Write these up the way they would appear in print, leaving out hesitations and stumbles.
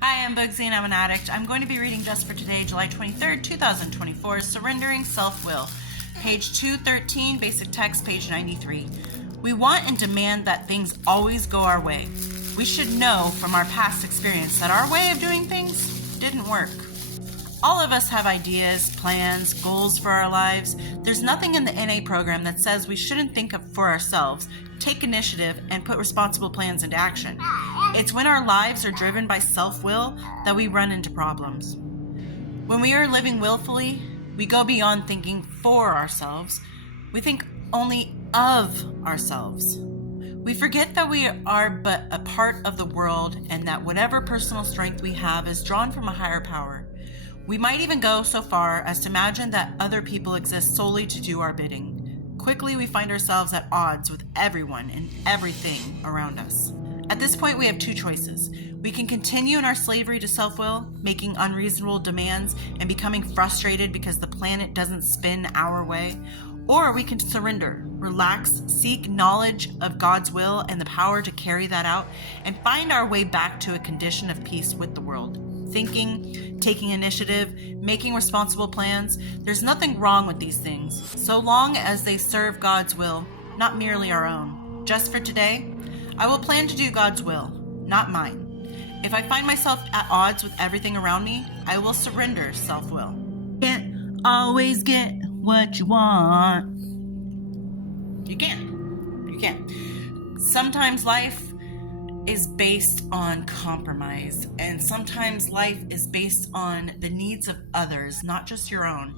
Hi, I'm Bugsy and I'm an addict. I'm going to be reading just for today, July 23rd, 2024, Surrendering Self-Will. Page 213, basic text, page 93. We want and demand that things always go our way. We should know from our past experience that our way of doing things didn't work. All of us have ideas, plans, goals for our lives. There's nothing in the NA program that says we shouldn't think of for ourselves, take initiative, and put responsible plans into action. It's when our lives are driven by self-will that we run into problems. When we are living willfully, we go beyond thinking for ourselves. We think only of ourselves. We forget that we are but a part of the world and that whatever personal strength we have is drawn from a higher power. We might even go so far as to imagine that other people exist solely to do our bidding. Quickly, we find ourselves at odds with everyone and everything around us. At this point, we have two choices. We can continue in our slavery to self-will, making unreasonable demands and becoming frustrated because the planet doesn't spin our way, or we can surrender, relax, seek knowledge of God's will and the power to carry that out, and find our way back to a condition of peace with the world. Thinking, taking initiative, making responsible plans. There's nothing wrong with these things, so long as they serve God's will, not merely our own. Just for today, I will plan to do God's will, not mine. If I find myself at odds with everything around me, I will surrender self-will. Can't always get what you want. You can't. Sometimes life is based on compromise, and sometimes life is based on the needs of others, not just your own.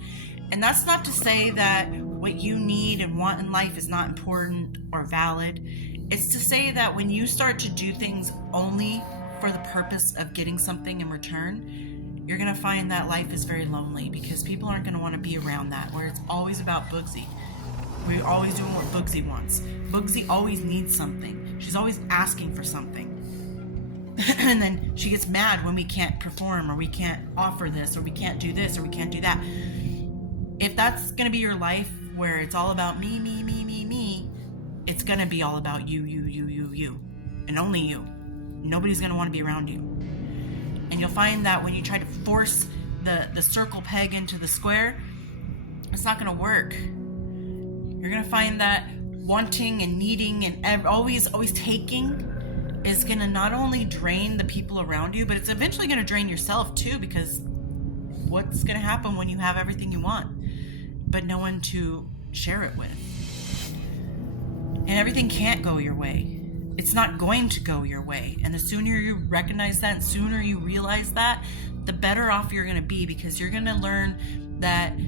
And that's not to say that what you need and want in life is not important or valid. It's to say that when you start to do things only for the purpose of getting something in return, you're going to find that life is very lonely because people aren't going to want to be around that, where it's always about Bugsy. We're always doing what Bugsy wants. Bugsy always needs something. She's always asking for something. And then she gets mad when we can't perform, or we can't offer this, or we can't do this, or we can't do that. If that's going to be your life where it's all about me, it's going to be all about you, and only you. Nobody's going to want to be around you. And you'll find that when you try to force the circle peg into the square, it's not going to work. You're going to find that wanting and needing and always taking is going to not only drain the people around you, but it's eventually going to drain yourself too, because what's going to happen when you have everything you want, but no one to share it with? And everything can't go your way. It's not going to go your way. And the sooner you recognize that, and sooner you realize that, the better off you're going to be, because you're going to learn that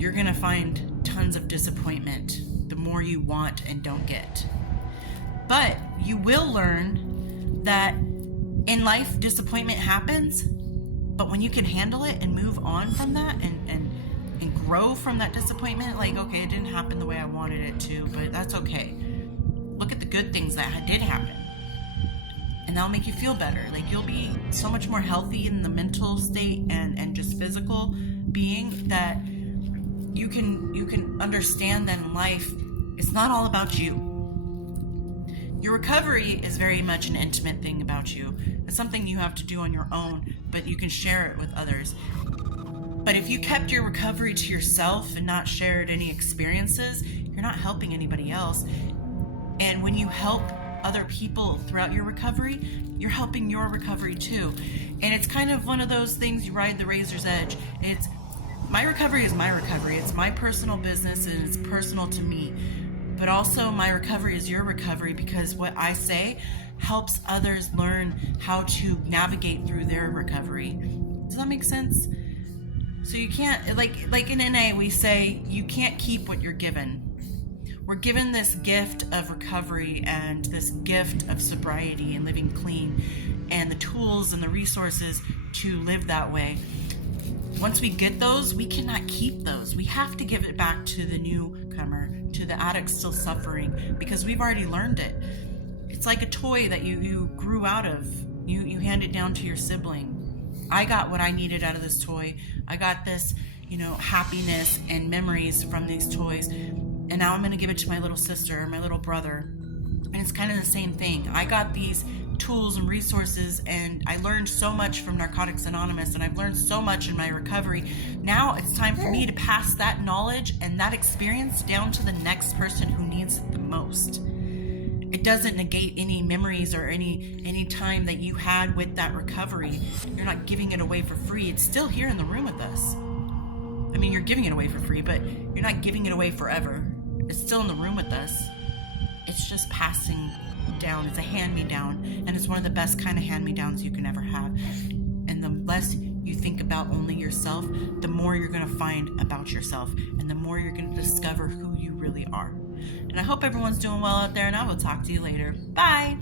you're going to find tons of disappointment the more you want and don't get. But you will learn that in life, disappointment happens, but when you can handle it and move on from that and grow from that disappointment, like, okay, it didn't happen the way I wanted it to, but that's okay. Look at the good things that did happen, and that'll make you feel better. Like, you'll be so much more healthy in the mental state and just physical being, that you can understand that in life, it's not all about you. Your recovery is very much an intimate thing about you. It's something you have to do on your own, but you can share it with others. But if you kept your recovery to yourself and not shared any experiences, you're not helping anybody else. And when you help other people throughout your recovery, you're helping your recovery too. And it's kind of one of those things, you ride the razor's edge. It's my recovery is my recovery. It's my personal business and it's personal to me. But also my recovery is your recovery, because what I say helps others learn how to navigate through their recovery. Does that make sense? So you can't, like in NA, we say you can't keep what you're given. We're given this gift of recovery and this gift of sobriety and living clean, and the tools and the resources to live that way. Once we get those, we cannot keep those. We have to give it back to the newcomer, to the addict still suffering, because we've already learned it. It's like a toy that you grew out of. You hand it down to your sibling. I got what I needed out of this toy. I got this, happiness and memories from these toys. And now I'm going to give it to my little sister or my little brother. And it's kind of the same thing. I got these tools and resources, and I learned so much from Narcotics Anonymous, and I've learned so much in my recovery. Now it's time for me to pass that knowledge and that experience down to the next person who needs it the most. It doesn't negate any memories or any time that you had with that recovery. You're not giving it away for free. It's still here in the room with us. I mean, you're giving it away for free, but you're not giving it away forever. It's still in the room with us. It's just passing down. It's a hand-me-down, and it's one of the best kind of hand-me-downs you can ever have. And the less you think about only yourself, the more you're going to find about yourself, and the more you're going to discover who you really are. And I hope everyone's doing well out there, and I will talk to you later. Bye!